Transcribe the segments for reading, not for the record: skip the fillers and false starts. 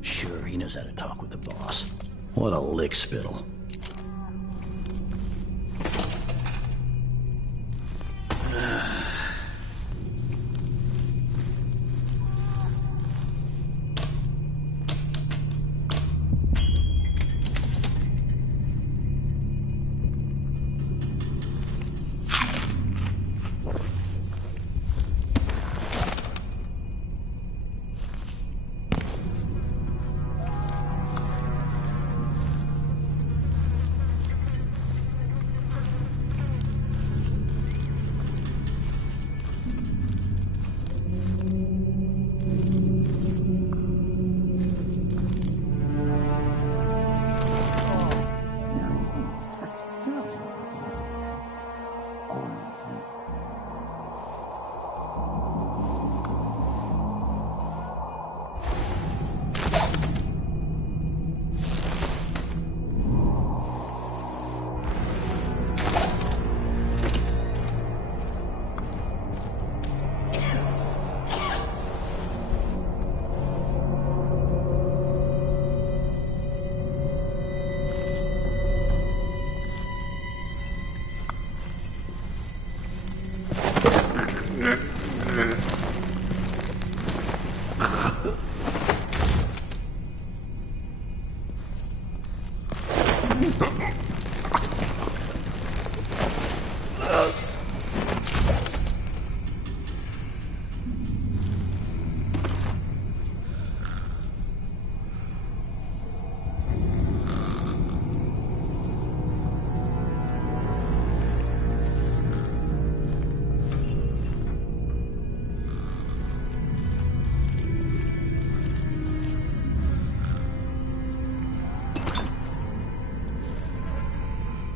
Sure, he knows how to talk with the boss. What a lick spittle.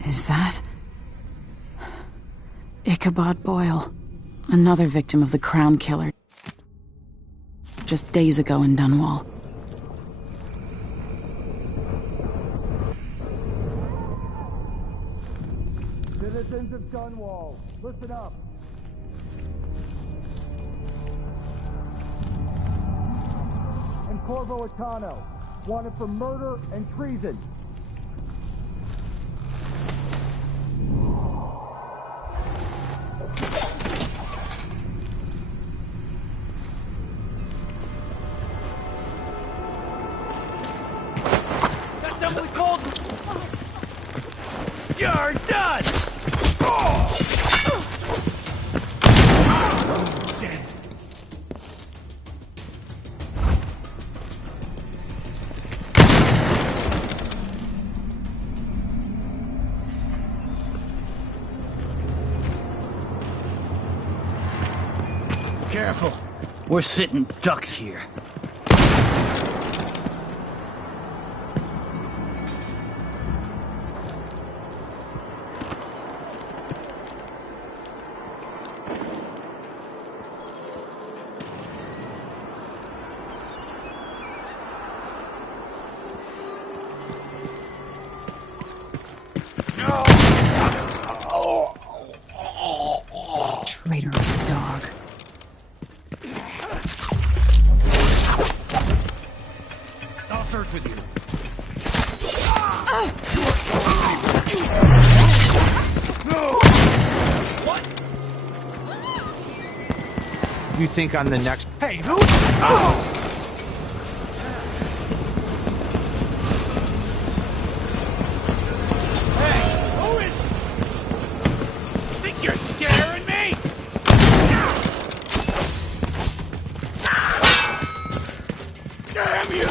Is that... Ichabod Boyle, another victim of the Crown Killer, just days ago in Dunwall. Citizens of Dunwall, listen up. And Corvo Atano, wanted for murder and treason. You're done! Careful. We're sitting ducks here. Traitorous dog. I'll search with you. No! What? You think I'm the next... Hey, who? Oh! You're scaring me? Damn you!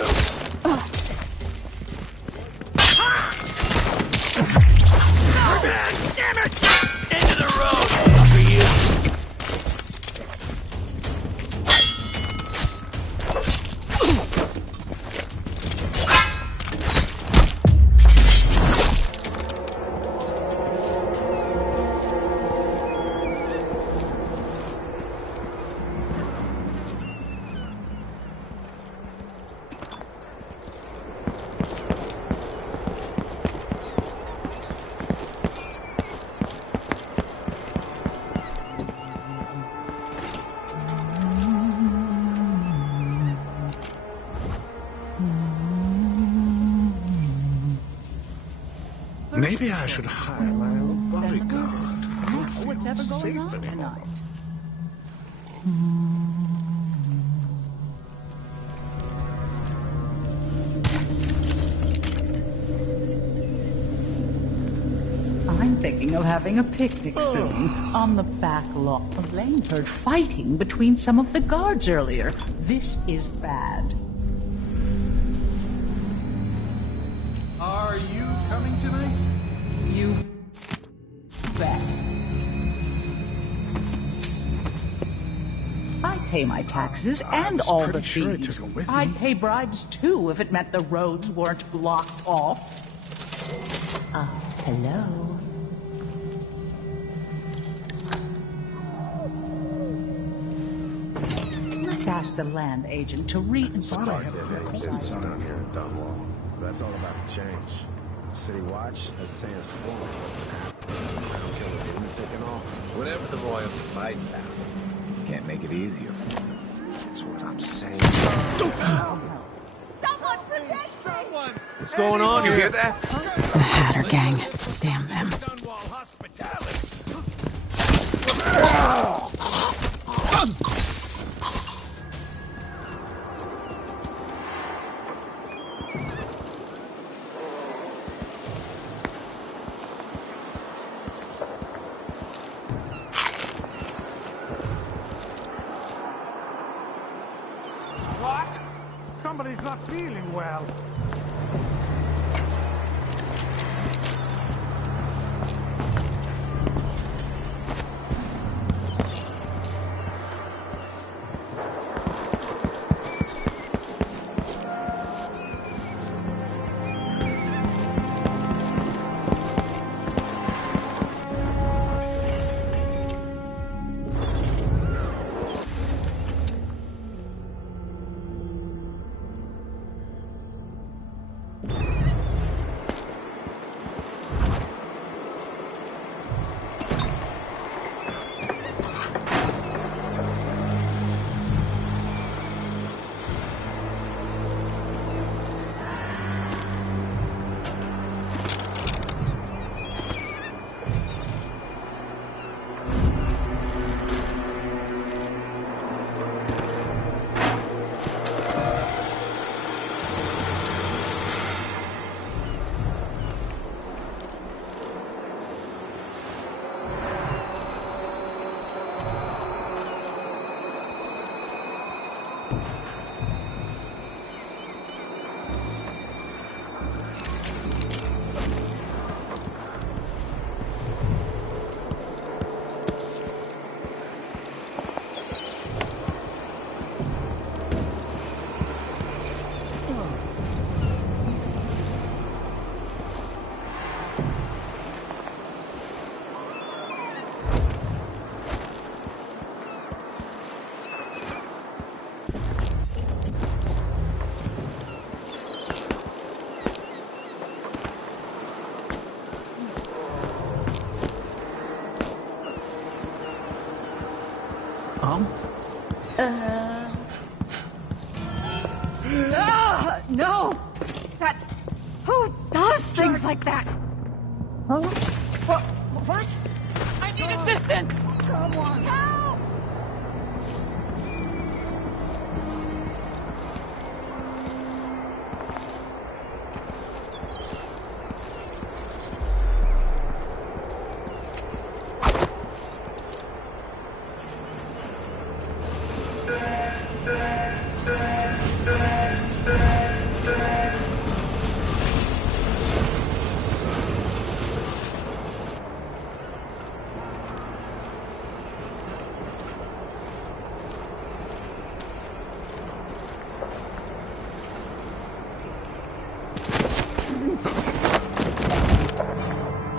Damn it! Into the road for you! Maybe I should hire my own bodyguard. What's ever going on tonight? I'm thinking of having a picnic soon on the back lawn. Elaine heard fighting between some of the guards earlier. This is bad. Are you coming tonight? You bet. I pay my taxes and was all the pretty sure I fees. took it with I'd me. pay bribes too if it meant the roads weren't blocked off. Hello. Let's ask the land agent to reinscribe the Business down here in Dunwall. That's all about to change. City Watch, as it stands for, what's been happening? Crown killer, lunatic and all. Whatever the royals are fighting about, can't make it easier for them. That's what I'm saying. Someone protect me! What's going on? You hear that? The Hatter gang. Damn them. Dunwall hospitality. What? Somebody's not feeling well. No! That's... Who does things like that? Huh? What? I need assistance! Come on. Help!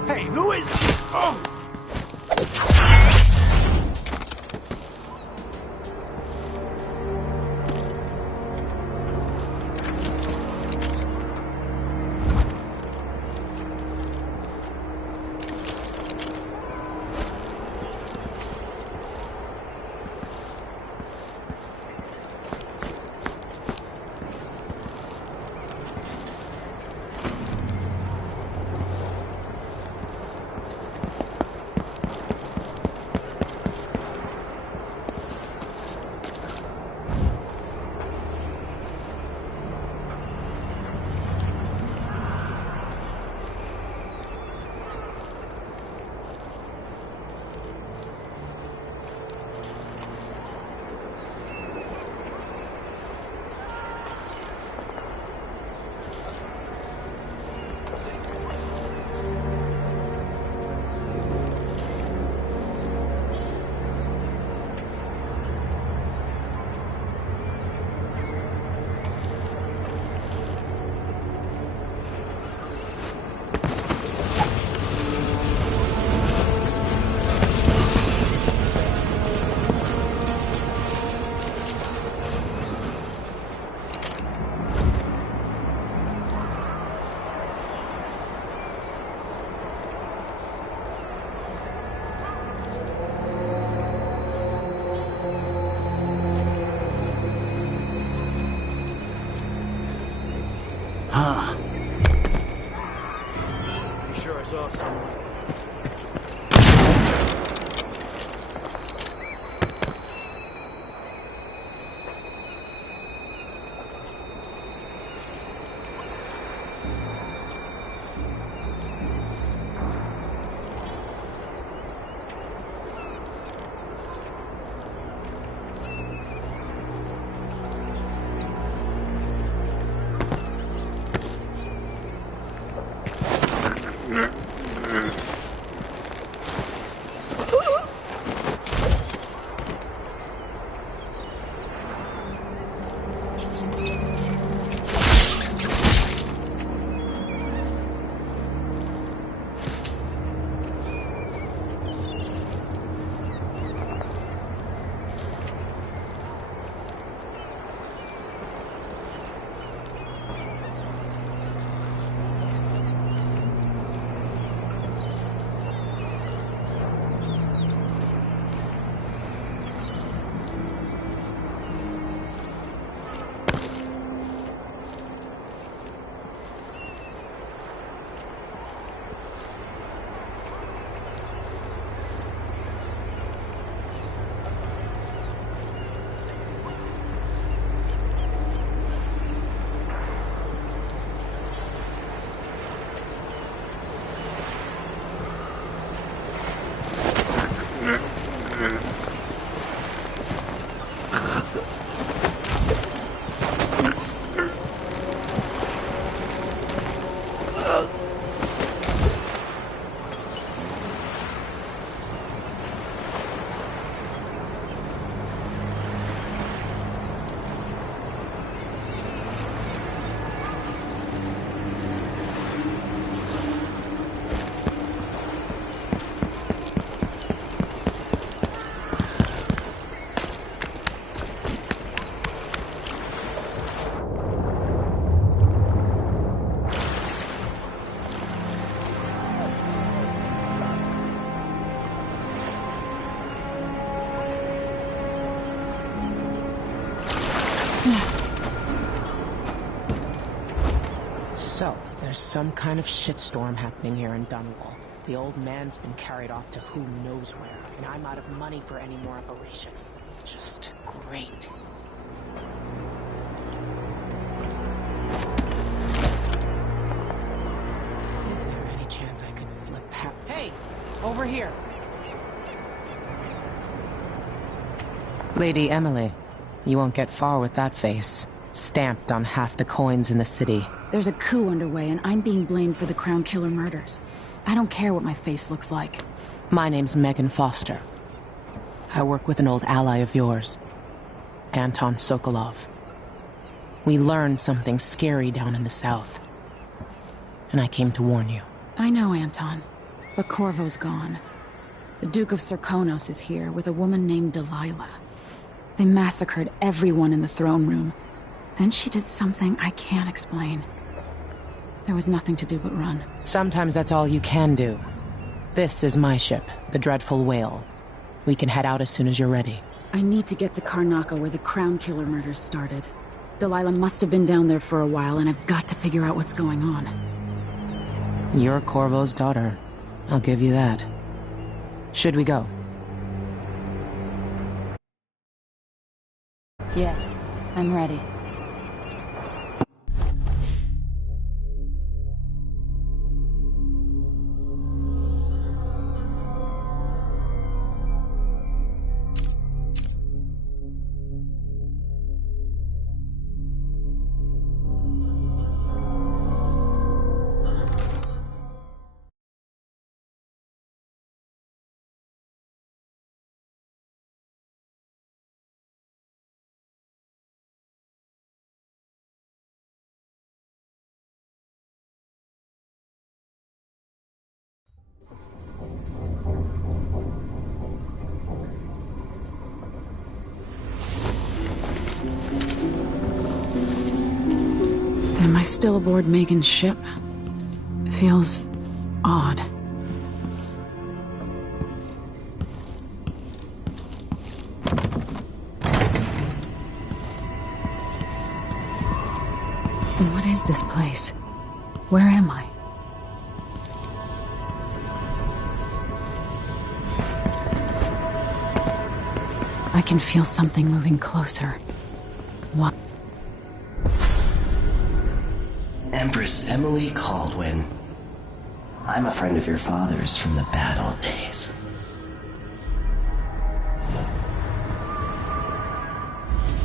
Hey, who is... Oh! Huh. You sure I saw someone? So, there's some kind of shitstorm happening here in Dunwall. The old man's been carried off to who knows where, and I'm out of money for any more operations. Just great. Is there any chance I could slip past? Hey! Over here! Lady Emily, you won't get far with that face. Stamped on half the coins in the city. There's a coup underway, and I'm being blamed for the Crown Killer murders. I don't care what my face looks like. My name's Megan Foster. I work with an old ally of yours, Anton Sokolov. We learned something scary down in the south, and I came to warn you. I know, Anton, but Corvo's gone. The Duke of Serkonos is here with a woman named Delilah. They massacred everyone in the throne room. Then she did something I can't explain. There was nothing to do but run. Sometimes that's all you can do. This is my ship, the Dreadful Whale. We can head out as soon as you're ready. I need to get to Karnaca where the Crown Killer murders started. Delilah must have been down there for a while, and I've got to figure out what's going on. You're Corvo's daughter. I'll give you that. Should we go? Yes, I'm ready. Am I still aboard Megan's ship? Feels odd. What is this place? Where am I? I can feel something moving closer. What? Empress Emily Caldwin. I'm a friend of your father's from the bad old days.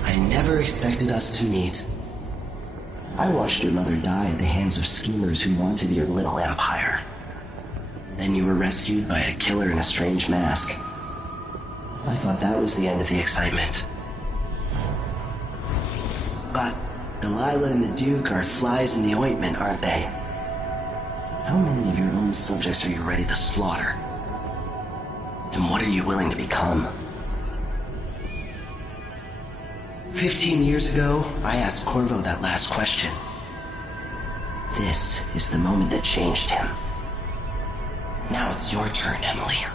I never expected us to meet. I watched your mother die at the hands of schemers who wanted your little empire. Then you were rescued by a killer in a strange mask. I thought that was the end of the excitement. But Delilah and the Duke are flies in the ointment, aren't they? How many of your own subjects are you ready to slaughter? And what are you willing to become? 15 years ago, I asked Corvo that last question. This is the moment that changed him. Now it's your turn, Emily.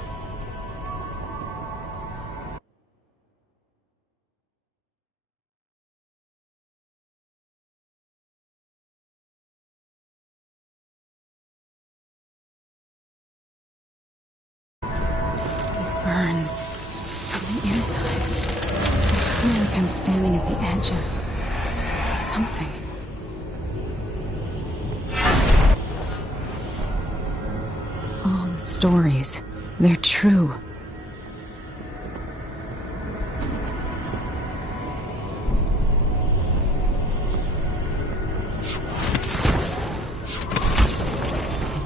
Burns from the inside. I feel like I'm standing at the edge of something. All the stories, they're true.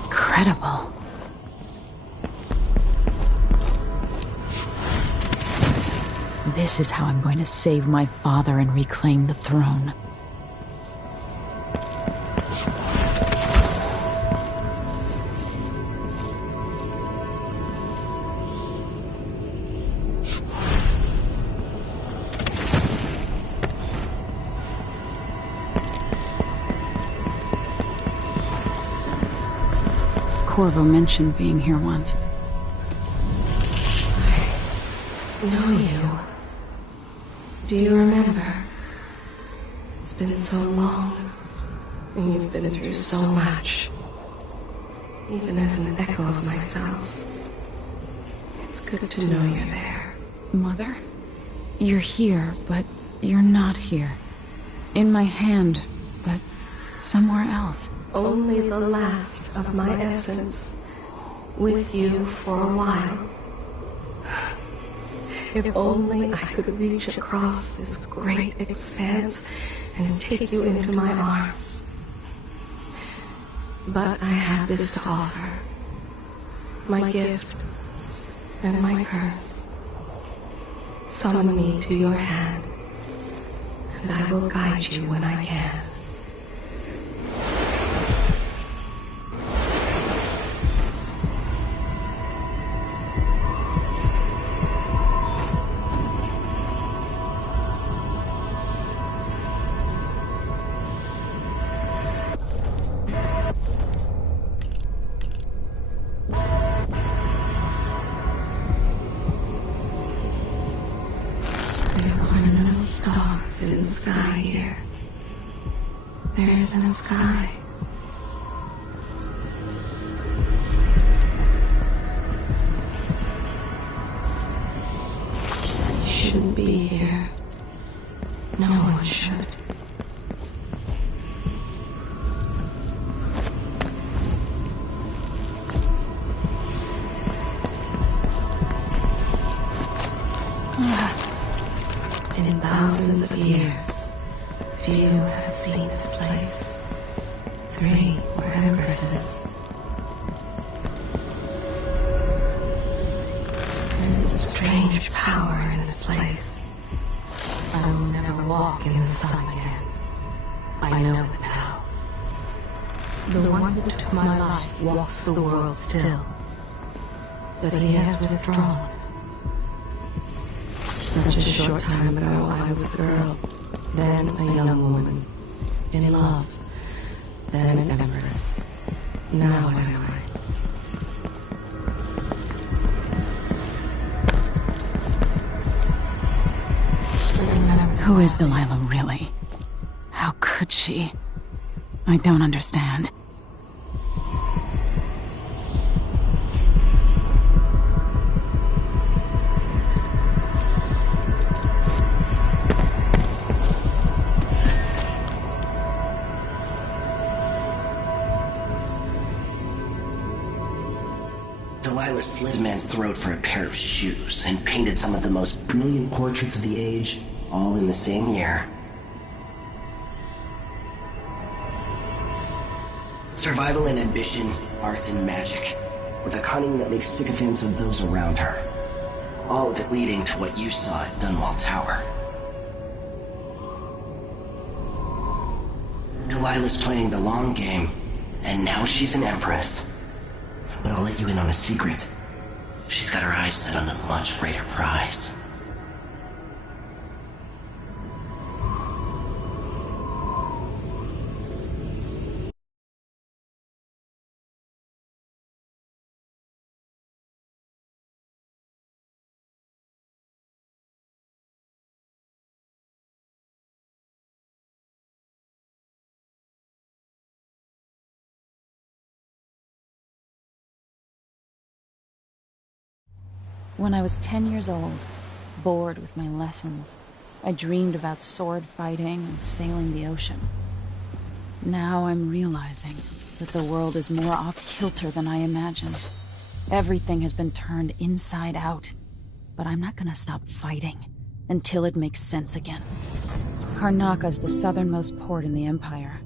Incredible. This is how I'm going to save my father and reclaim the throne. Corvo mentioned being here once. I know you. Do you remember? It's been so long, and you've been through so much. Even as an echo of myself, it's good to know you're there. Mother? You're here, but you're not here. In my hand, but somewhere else. Only the last of my essence, with you for a while. If only I could reach across this great expanse and take you into my arms. But I have this to offer. My gift and my curse. Summon me to your hand, and I will guide you when I can. In the sky here. There is no sky. You shouldn't be here. No one should. In thousands of years, few have seen this place. 3 were empresses. There's a strange power in this place. I will never walk in the sun again. I know it now. The one who took my life walks the world still, but he has withdrawn. Such a short time ago, I was a girl, then a young woman, in love, then an empress. Now what am I? Who is Delilah really? How could she? I don't understand. Delilah slit a man's throat for a pair of shoes and painted some of the most brilliant portraits of the age, all in the same year. Survival and ambition, art and magic, with a cunning that makes sycophants of those around her. All of it leading to what you saw at Dunwall Tower. Delilah's playing the long game, and now she's an empress. But I'll let you in on a secret. She's got her eyes set on a much greater prize. When I was 10 years old, bored with my lessons, I dreamed about sword fighting and sailing the ocean. Now I'm realizing that the world is more off-kilter than I imagined. Everything has been turned inside out, but I'm not gonna stop fighting until it makes sense again. Karnaka's the southernmost port in the Empire,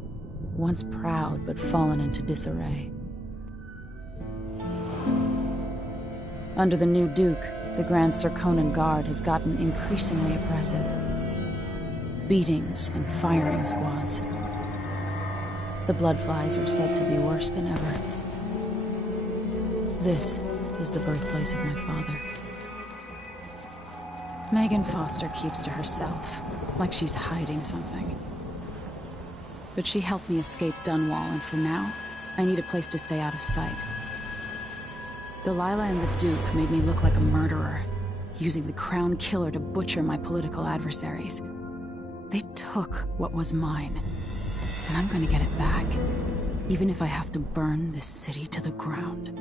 once proud but fallen into disarray. Under the new Duke, the Grand Serkonan Guard has gotten increasingly oppressive. Beatings and firing squads. The Bloodflies are said to be worse than ever. This is the birthplace of my father. Megan Foster keeps to herself, like she's hiding something. But she helped me escape Dunwall, and for now, I need a place to stay out of sight. Delilah and the Duke made me look like a murderer, using the Crown Killer to butcher my political adversaries. They took what was mine, and I'm gonna get it back, even if I have to burn this city to the ground.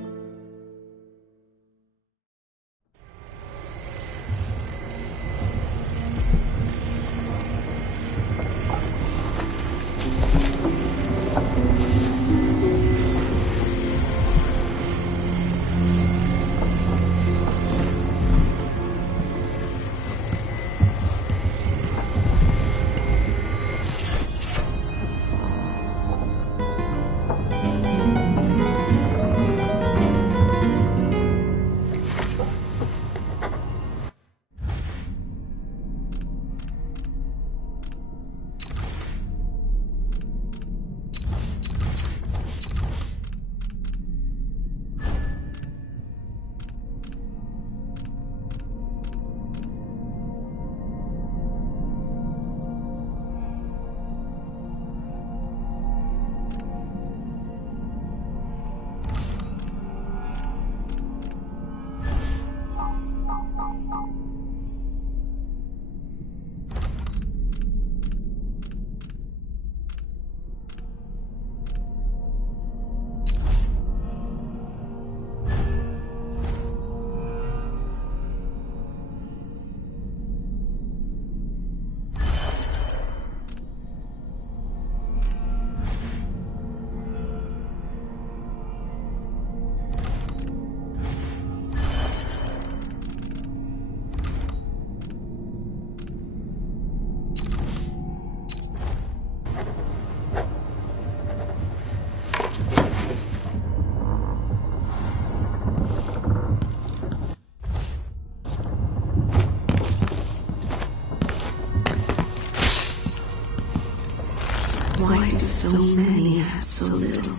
Why do so many have so little?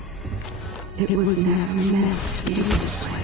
It was never meant to be this way.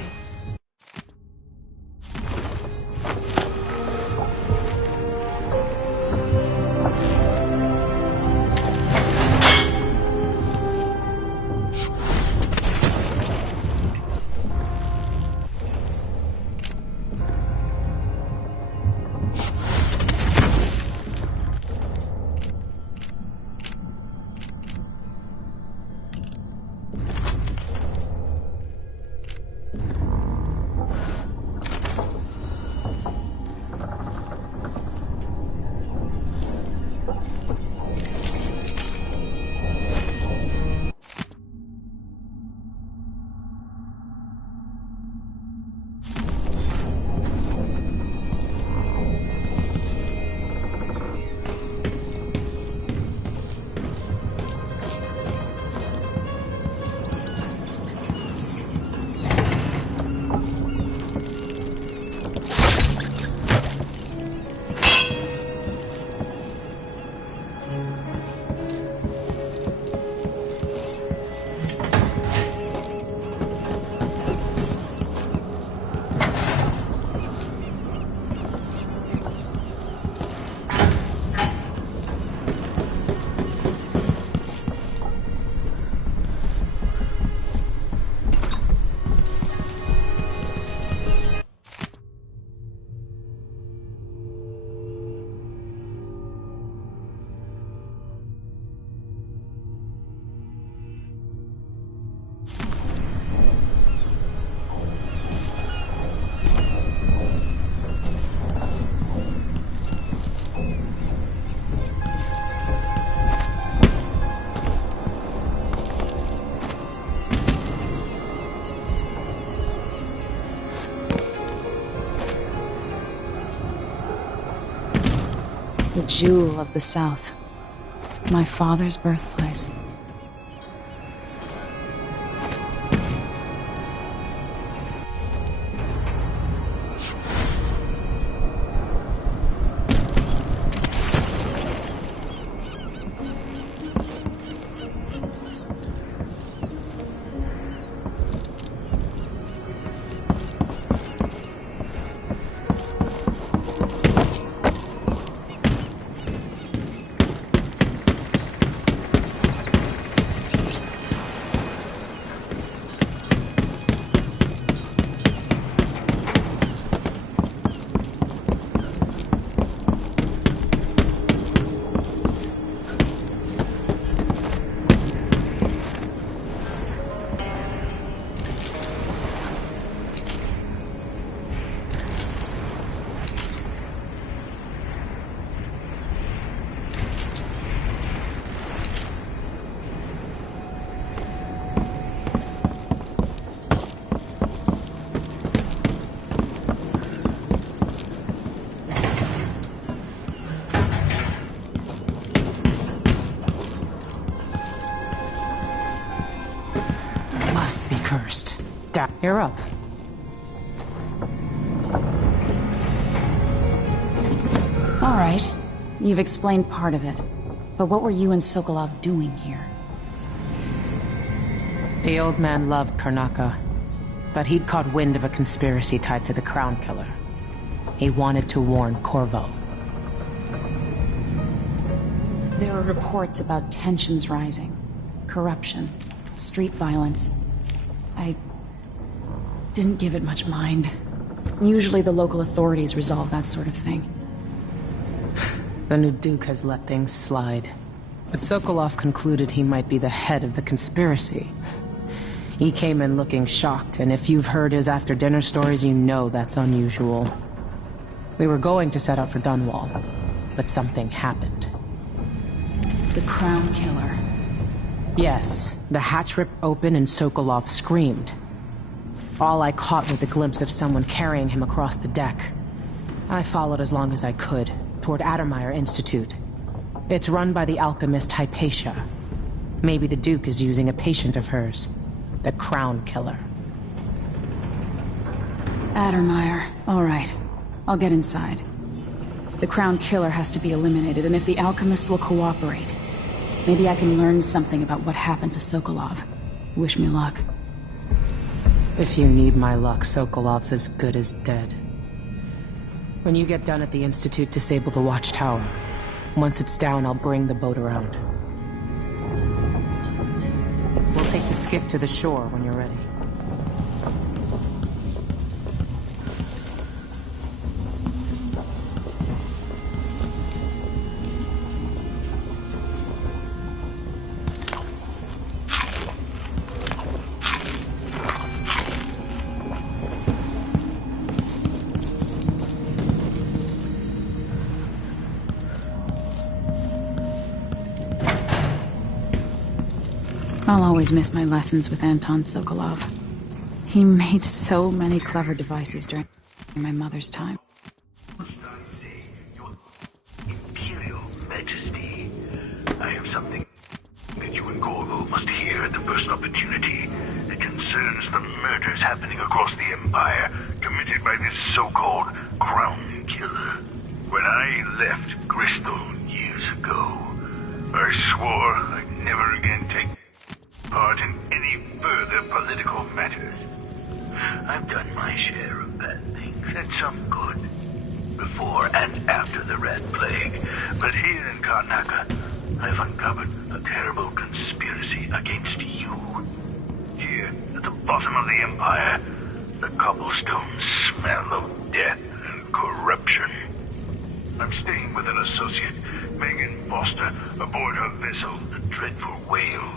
The jewel of the South. My father's birthplace. Must be cursed. You're up. All right. You've explained part of it. But what were you and Sokolov doing here? The old man loved Karnaka, but he'd caught wind of a conspiracy tied to the Crown Killer. He wanted to warn Corvo. There were reports about tensions rising, corruption, street violence. I didn't give it much mind. Usually the local authorities resolve that sort of thing. The new Duke has let things slide. But Sokolov concluded he might be the head of the conspiracy. He came in looking shocked, and if you've heard his after-dinner stories, you know that's unusual. We were going to set out for Dunwall, but something happened. The Crown Killer. Yes, the hatch ripped open and Sokolov screamed. All I caught was a glimpse of someone carrying him across the deck. I followed as long as I could, toward Addermeyer Institute. It's run by the alchemist Hypatia. Maybe the Duke is using a patient of hers, the Crown Killer. Addermeyer. All right. I'll get inside. The Crown Killer has to be eliminated, and if the alchemist will cooperate, maybe I can learn something about what happened to Sokolov. Wish me luck. If you need my luck, Sokolov's as good as dead. When you get done at the Institute, disable the watchtower. Once it's down, I'll bring the boat around. We'll take the skiff to the shore when you're ready. I'll always miss my lessons with Anton Sokolov. He made so many clever devices during my mother's time. Imperial Majesty, I have something that you and Corvo must hear at the first opportunity. It concerns the murders happening across the Empire, committed by this so-called Crown Killer. When I left Crystal years ago, I swore I'd never again take part in any further political matters. I've done my share of bad things, and some good, before and after the Red Plague. But here in Karnaka, I've uncovered a terrible conspiracy against you. Here, at the bottom of the Empire, the cobblestones smell of death and corruption. I'm staying with an associate, Megan Foster, aboard her vessel, the Dreadful Whale.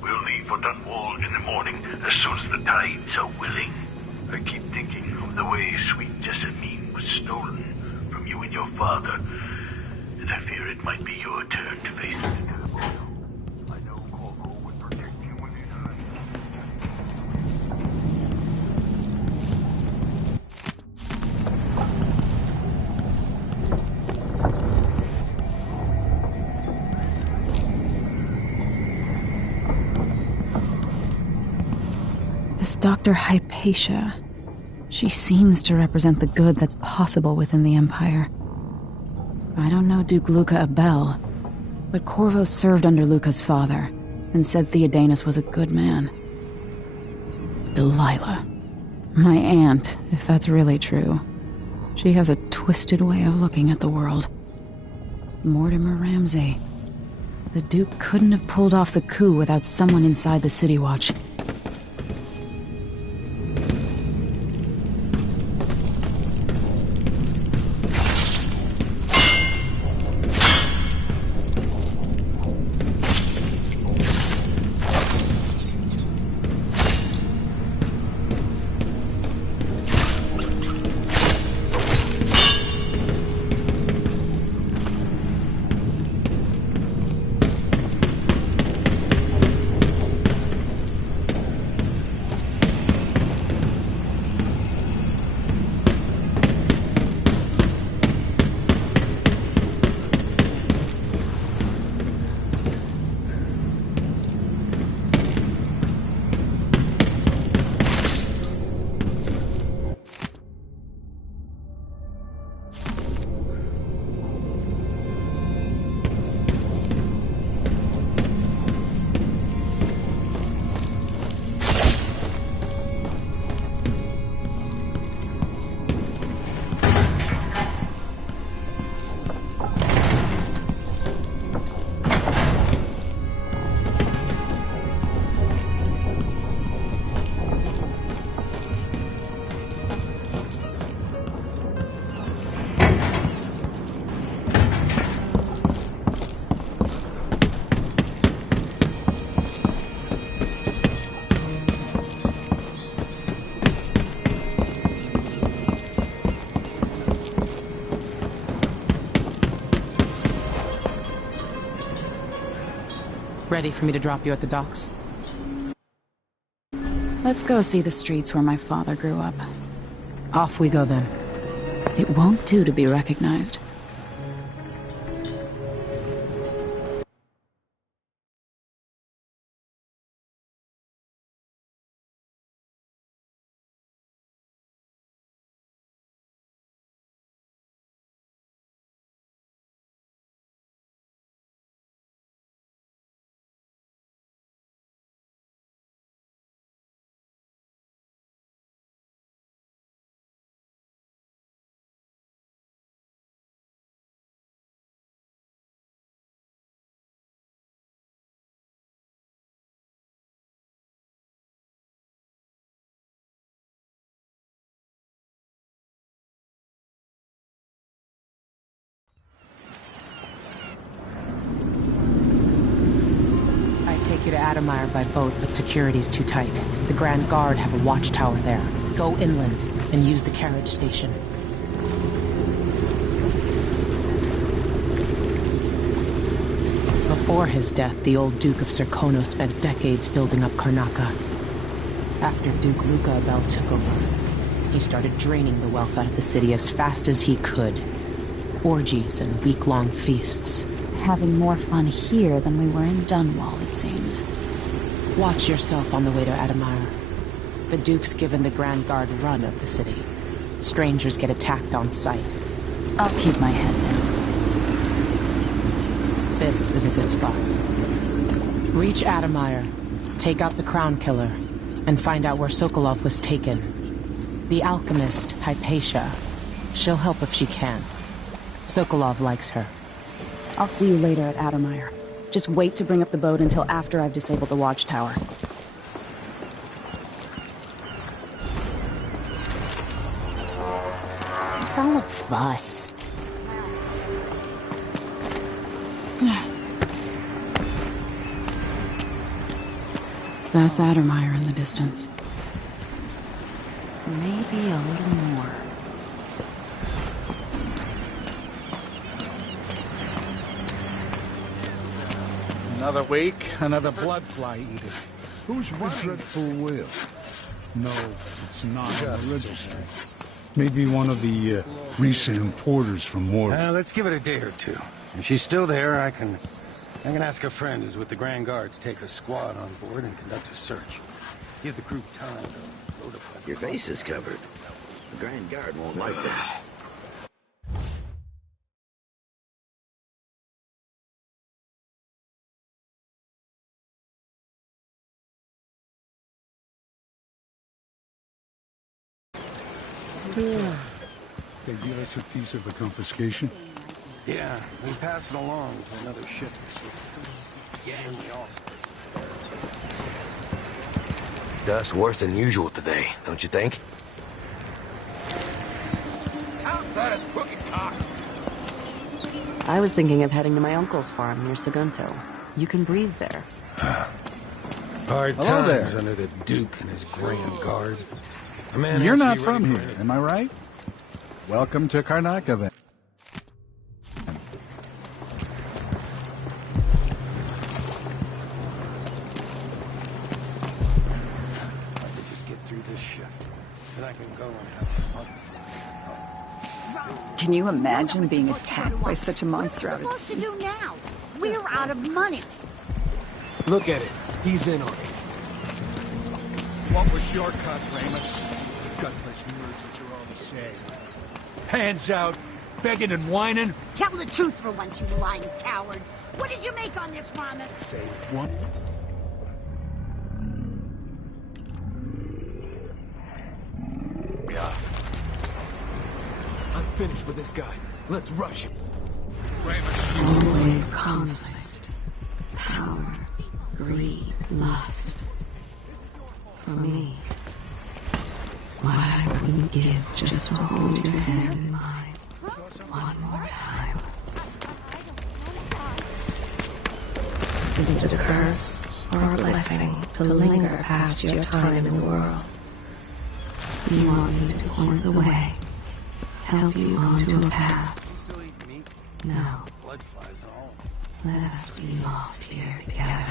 We'll leave for Dunwall in the morning, as soon as the tides are willing. I keep thinking of the way sweet Jessamine was stolen from you and your father, and I fear it might be your turn to face the terrible. I know Corvo would protect you when he's alive. This Dr. Hypatia. She seems to represent the good that's possible within the Empire. I don't know Duke Luca Abel, but Corvo served under Luca's father, and said Theodanis was a good man. Delilah. My aunt, if that's really true. She has a twisted way of looking at the world. Mortimer Ramsay. The Duke couldn't have pulled off the coup without someone inside the City Watch. Ready for me to drop you at the docks? Let's go see the streets where my father grew up. Off we go then. It won't do to be recognized. Take you to Adamire by boat, but security's too tight. The Grand Guard have a watchtower there. Go inland and use the carriage station. Before his death, the old Duke of Serkonos spent decades building up Karnaca. After Duke Luca Abel took over, he started draining the wealth out of the city as fast as he could. Orgies and week-long feasts. Having more fun here than we were in Dunwall, it seems. Watch yourself on the way to Adamire. The Duke's given the Grand Guard run of the city. Strangers get attacked on sight. I'll keep my head down. This is a good spot. Reach Adamire, take out the Crown Killer, and find out where Sokolov was taken. The alchemist, Hypatia. She'll help if she can. Sokolov likes her. I'll see you later at Adamire. Just wait to bring up the boat until after I've disabled the watchtower. It's all a fuss. That's Adamire in the distance. Maybe a little more. Another week, another bloodfly eating. Who's running the dreadful will? No, it's not on the registry. Maybe one of the recent importers from Mordor. Let's give it a day or two. If she's still there, I can ask a friend who's with the Grand Guard to take a squad on board and conduct a search. Give the crew time to load up. Your face is covered. The Grand Guard won't like that. They give us a piece of the confiscation? Yeah, we pass it along to another ship. Get in the office. Dust worse than usual today, don't you think? Outside is crooked cock. I was thinking of heading to my uncle's farm near Sagunto. You can breathe there. Hard Hello times there. under the Duke and his Grand Guard. A man You're has to not be from ready here, for anything. am I right? Welcome to Karnaka, then. I could just get through this shift, then I can go and have fun with something. Can you imagine being attacked by such a monster out at What sea? are we supposed to do now? We're out of money. Look at it. He's in on it. What was your cut, Ramus? Gutless merchants are all the same. Hands out, begging and whining. Tell the truth for once, you lying coward. What did you make on this, Ramus? Say what? Yeah. I'm finished with this guy. Let's rush him. Ramus, you... Always conflict. Power. Greed. Lust. For me. What I wouldn't give just to hold your hand in mine. One more time. Is it a curse or a blessing to linger past your time in the world? You want me to point the way, help you onto a path. No. Let us be lost here together.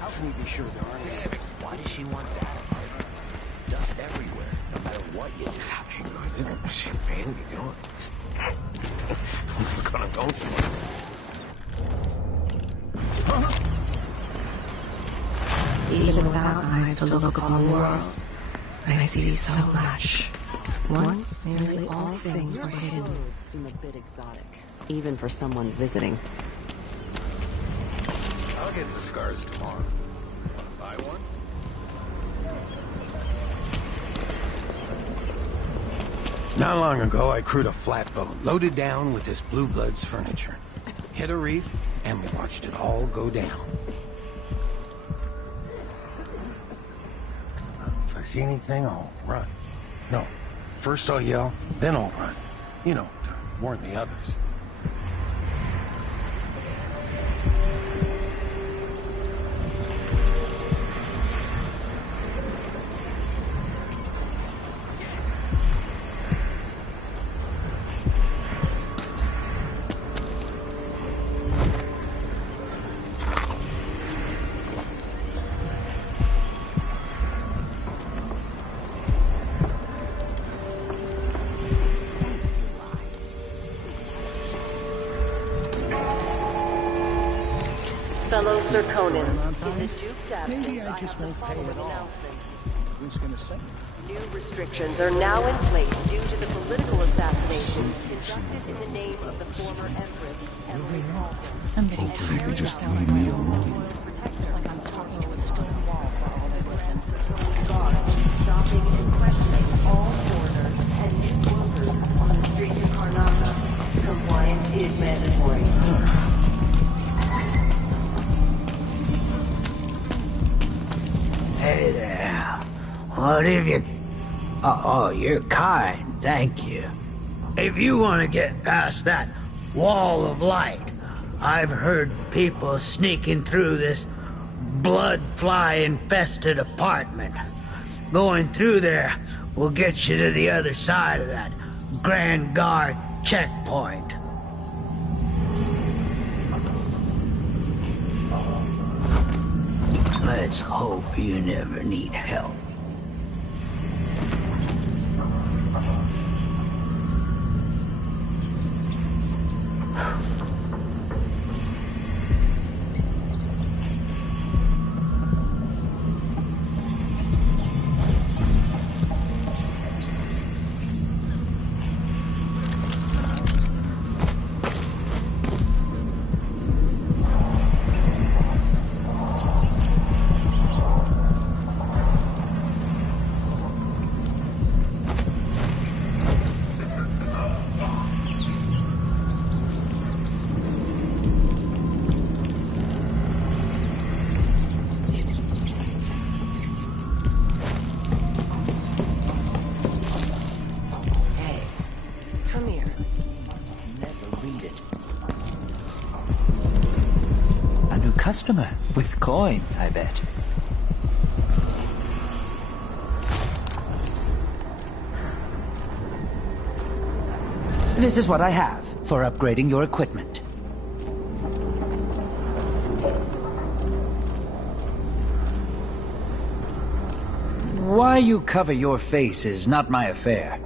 How can we be sure there aren't any? Why does she want that? Dust everywhere, no matter what you do. This is shit, man. You doing? We're gonna go somewhere. Even without eyes to look upon the world, I see so much. Once, nearly all things were hidden. Seem a bit exotic, even for someone visiting. I'll get the scars tomorrow. Buy one? Not long ago, I crewed a flatboat loaded down with this Blue Bloods furniture. Hit a reef, and we watched it all go down. If I see anything, I'll run. No, first I'll yell, then I'll run. You know, to warn the others. Fellow Serkonans, in the Duke's absence, Maybe I I just have the won't pay following at all. announcement. Who's gonna say? New restrictions are now in place due to the political assassinations conducted in the name of the former Empress, Emily Calder. I'm getting Hopefully tired of sounding like a voice. It's like I'm talking to a stone wall for all they listen. Guards stopping and questioning all foreigners and new workers on the streets of Karnataka. Compliance is mandatory. Hey there. What have you... Oh, you're kind, thank you. If you want to get past that wall of light, I've heard people sneaking through this blood-fly-infested apartment. Going through there will get you to the other side of that Grand Guard checkpoint. Let's hope you never need help. Customer with coin, I bet. This is what I have for upgrading your equipment. Why you cover your face is not my affair.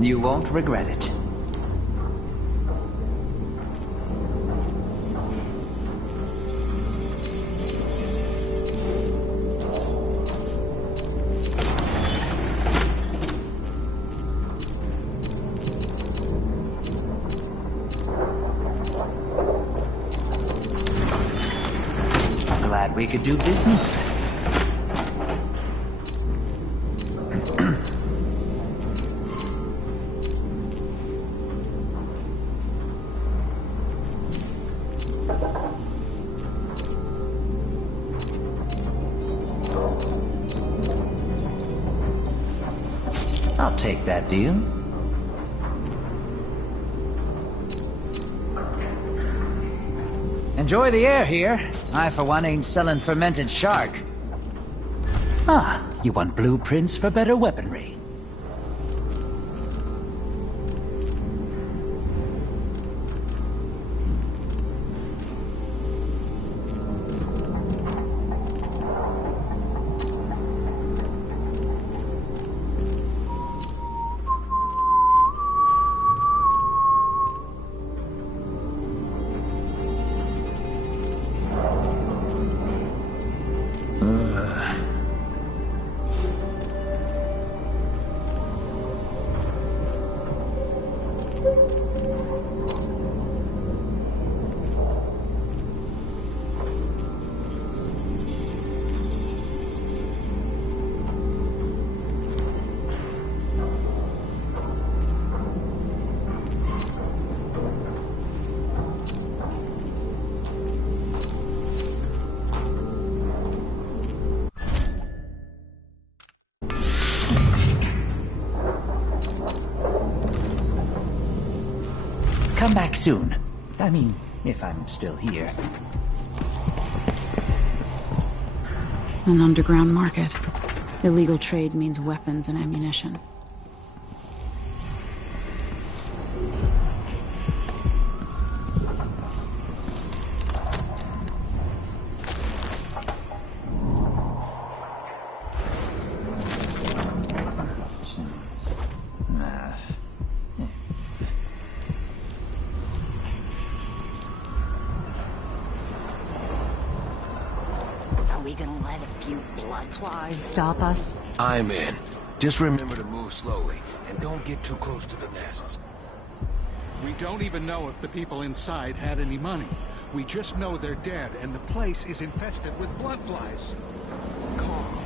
You won't regret it. Glad we could do business. I'll take that deal. Enjoy the air here. I, for one, ain't selling fermented shark. Ah, you want blueprints for better weaponry? Come back soon. I mean, if I'm still here. An underground market. Illegal trade means weapons and ammunition. we gonna let a few bloodflies stop us? I'm in. Just remember to move slowly, and don't get too close to the nests. We don't even know if the people inside had any money. We just know they're dead, and the place is infested with bloodflies. Calm.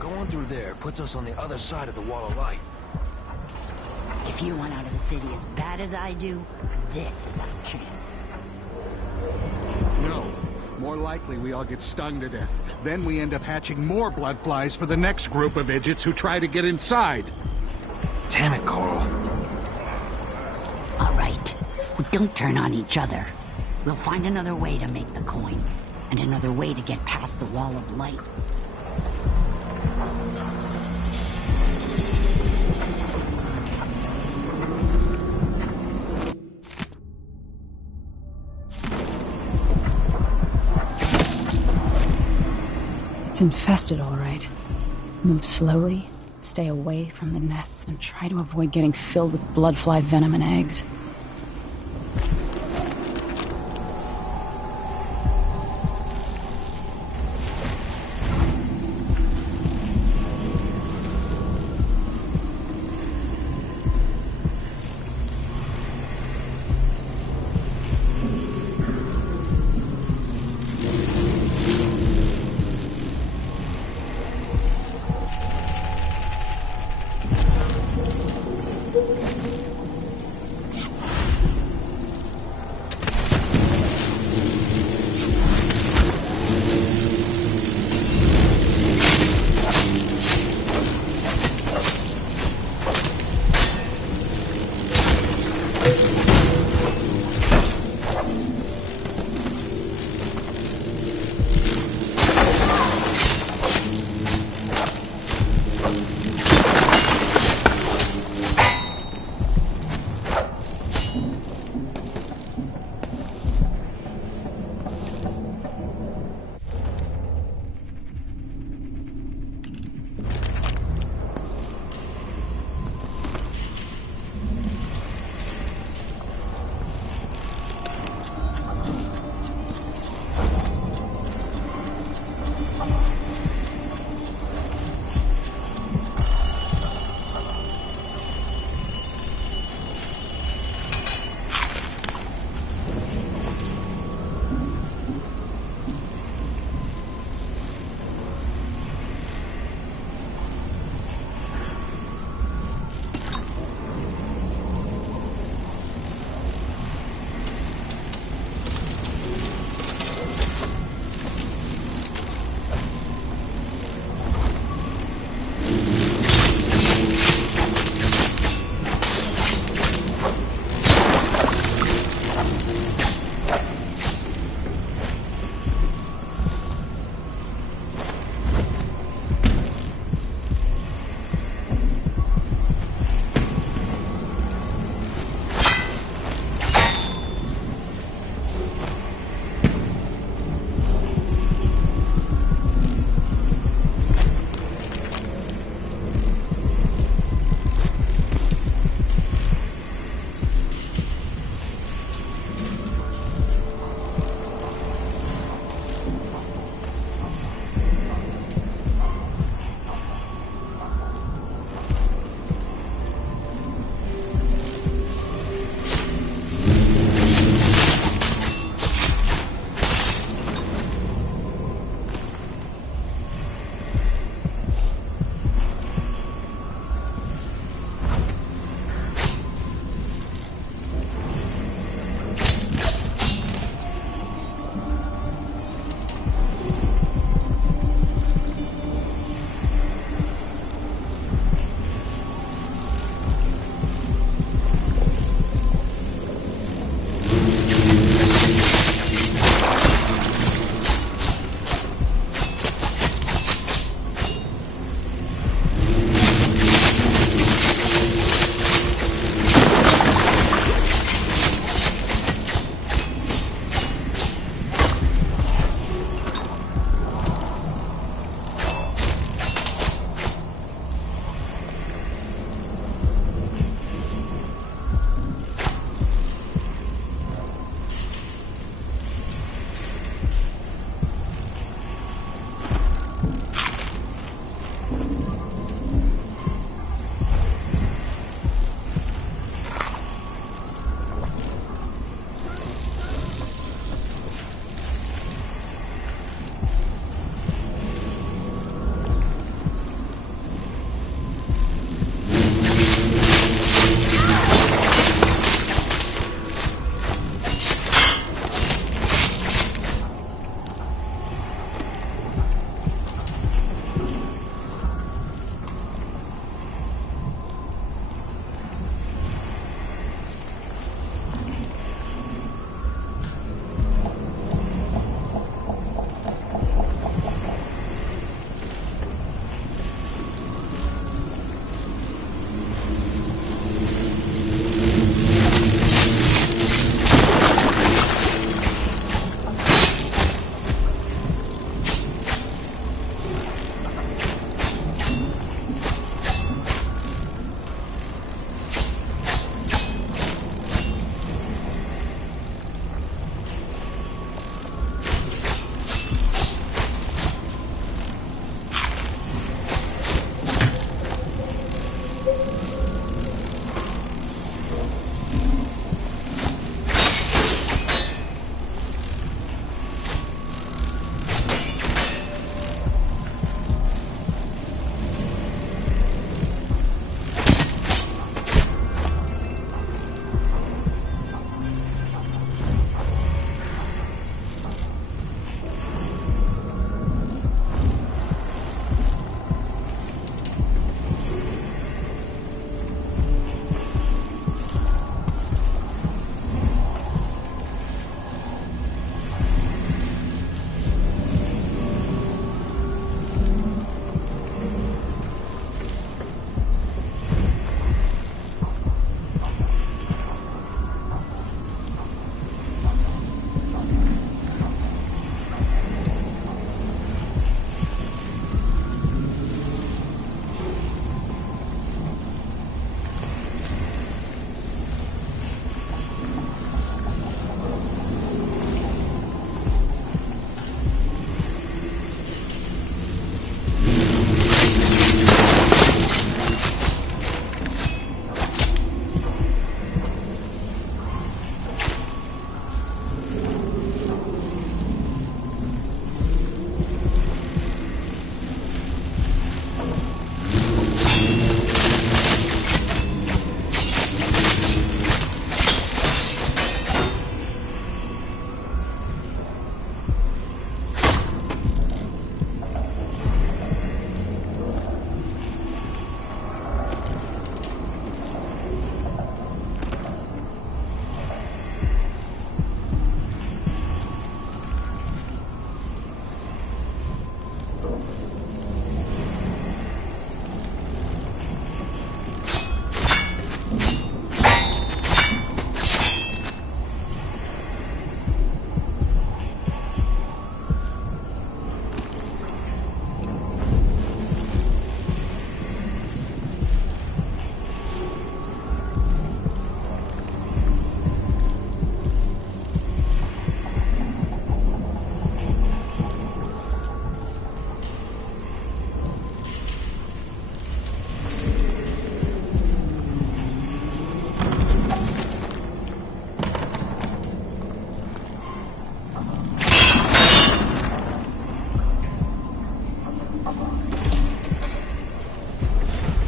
Going through there puts us on the other side of the wall of light. If you want out of the city as bad as I do, this is our chance. No. More likely we all get stung to death. Then we end up hatching more bloodflies for the next group of idiots who try to get inside. Damn it, Coral. All right. Well, don't turn on each other. We'll find another way to make the coin, and another way to get past the wall of light. It's infested, all right. Move slowly, stay away from the nests, and try to avoid getting filled with bloodfly venom and eggs.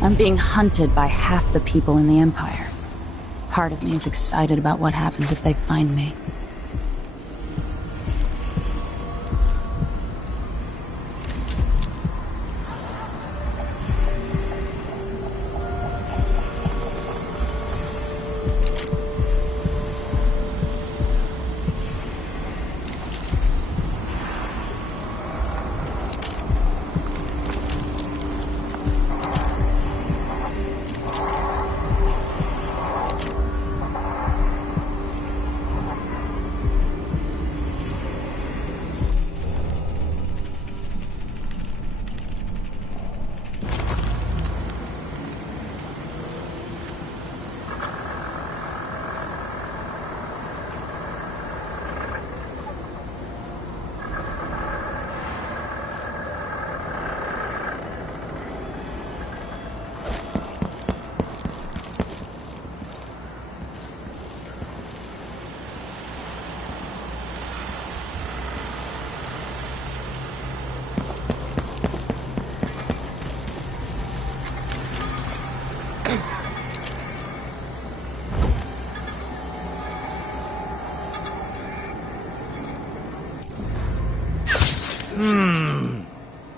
I'm being hunted by half the people in the Empire. Part of me is excited about what happens if they find me.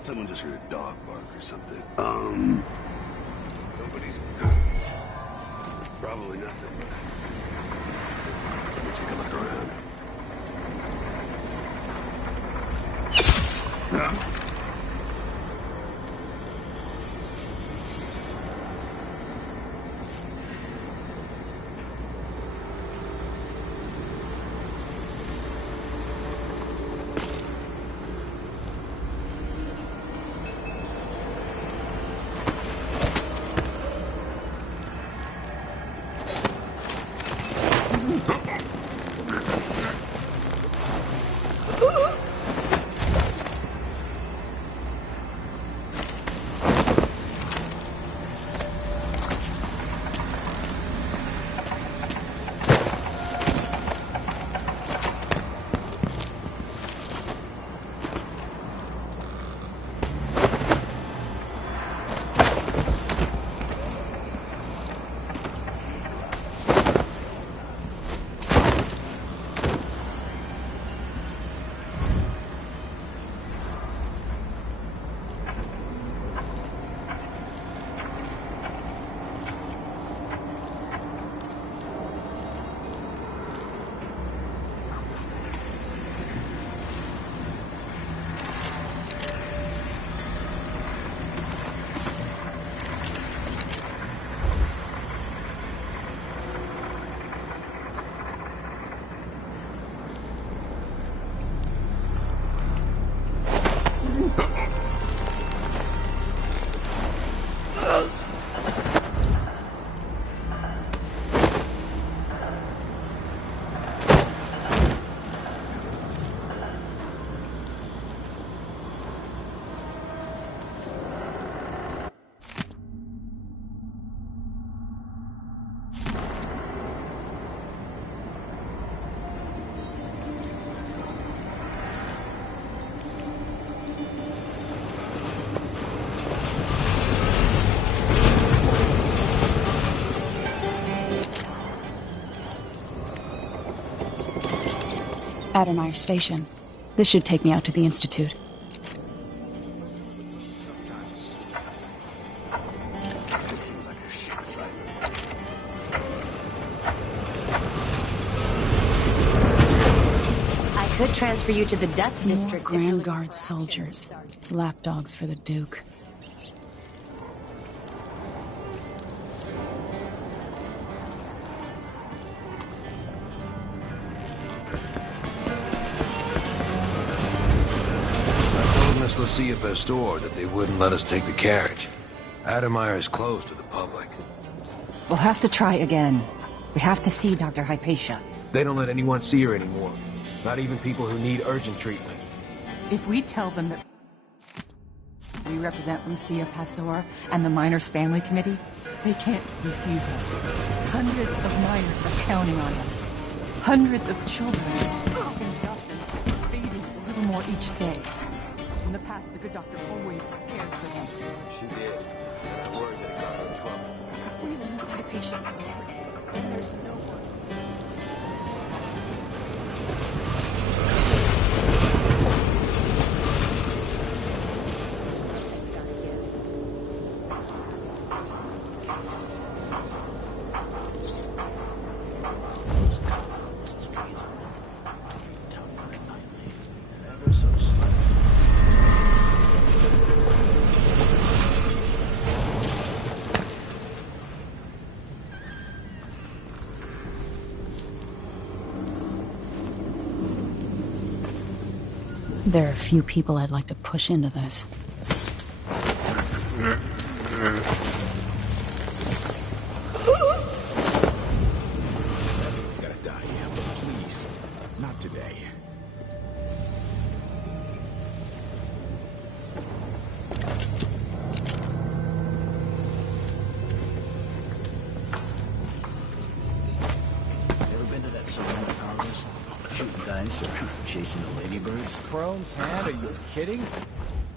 Someone just heard a dog bark or something. Nobody's... Probably nothing, but... Let me take a look around. Huh? Addermeyer Station. This should take me out to the Institute. Sometimes. This seems like a shit site. I Could transfer you to the Dust District. Grand Guard soldiers. Lapdogs for the Duke. I told Miss Lucia Pastor that they wouldn't let us take the carriage. Adamire is closed to the public. We'll have to try again. We have to see Dr. Hypatia. They don't let anyone see her anymore. Not even people who need urgent treatment. If we tell them that we represent Lucia Pastor and the Miners' Family Committee, they can't refuse us. Hundreds of miners are counting on us. Hundreds of children in dust and fading a little more each day. In the past, the good doctor always cared for them. She did. And I'm worried that it got her in trouble. We lose Hypatia so hard, and there's no one. There are a few people I'd like to push into this. It's gotta die, yeah, but please, not today. Ever been to that Serena Palace? Shooting dice or chasing the ladybirds? Crone's hand? Are you kidding?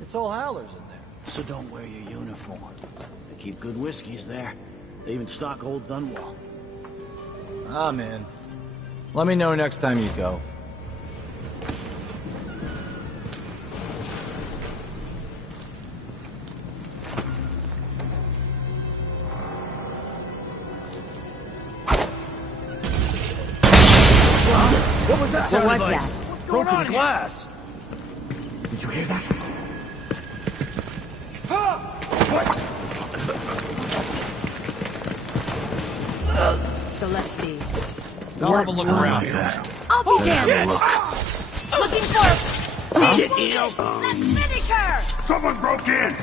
It's all howlers in there. So don't wear your uniform. They keep good whiskeys there. They even stock old Dunwall. Ah, man. Let me know next time you go. What was that What sound was like? that? What's going Broken on here? glass! Did you hear that? So let's see. I'll have a look around. I'll be damned! Looking for... Shit, heel. Let's finish her! Someone broke in!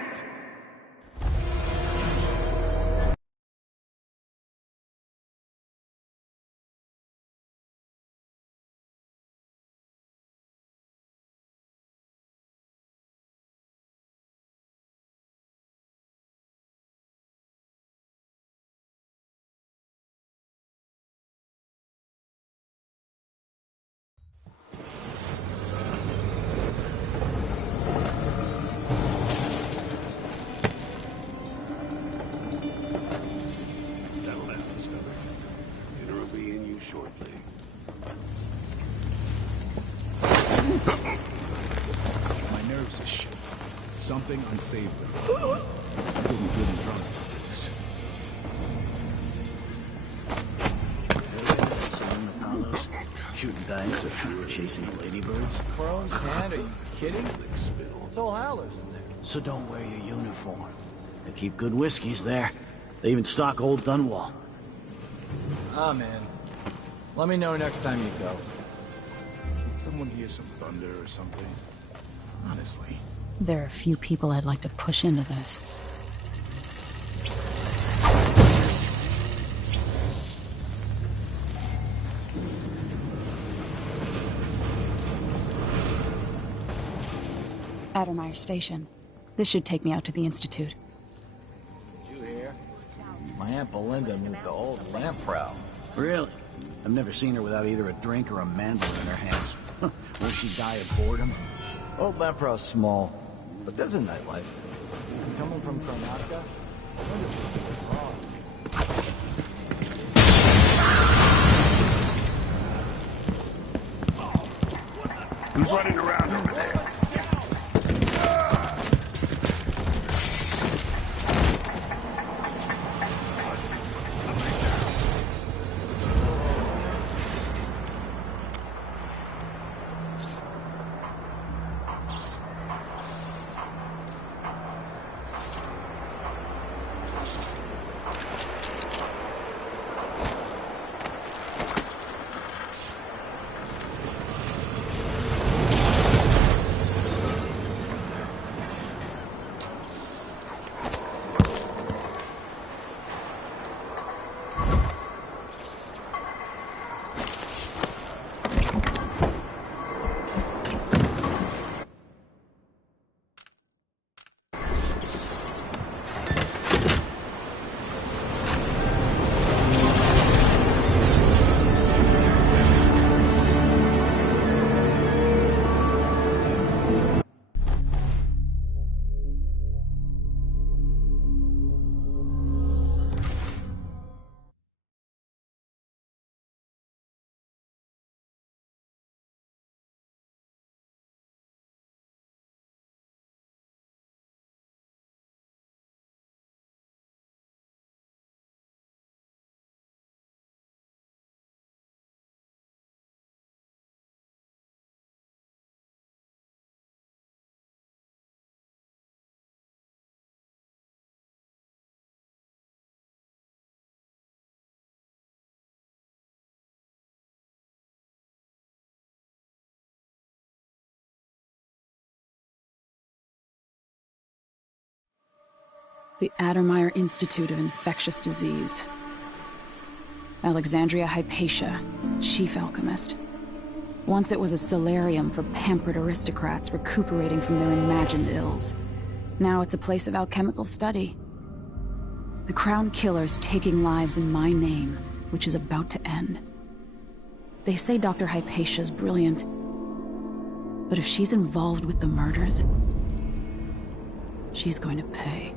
That'll have discovered. Dinner will be in you shortly. My nerves are shit. Something unsavory. I'm getting good and drunk after this. Serena Palace, shooting dice or chasing the ladybirds. Crone's hand? Are you kidding? It's all howlers in there. So don't wear your uniform. They keep good whiskeys there. They even stock old Dunwall. Ah, man. Let me know next time you go. Someone hear some thunder or something? Honestly. There are a few people I'd like to push into this. Adamire Station. This should take me out to the Institute. Did you hear? My Aunt Belinda moved to old Lamprow. Really? I've never seen her without either a drink or a mandolin in her hands. Won't she die of boredom? Old Lamprow's small, but there's a nightlife. You coming from Karnataka? I wonder what's wrong. Who's running around over there? The Addermeyer Institute of Infectious Disease. Alexandria Hypatia, chief alchemist. Once it was a solarium for pampered aristocrats recuperating from their imagined ills. Now it's a place of alchemical study. The Crown Killer's taking lives in my name, which is about to end. They say Dr. Hypatia's brilliant, but if she's involved with the murders, she's going to pay.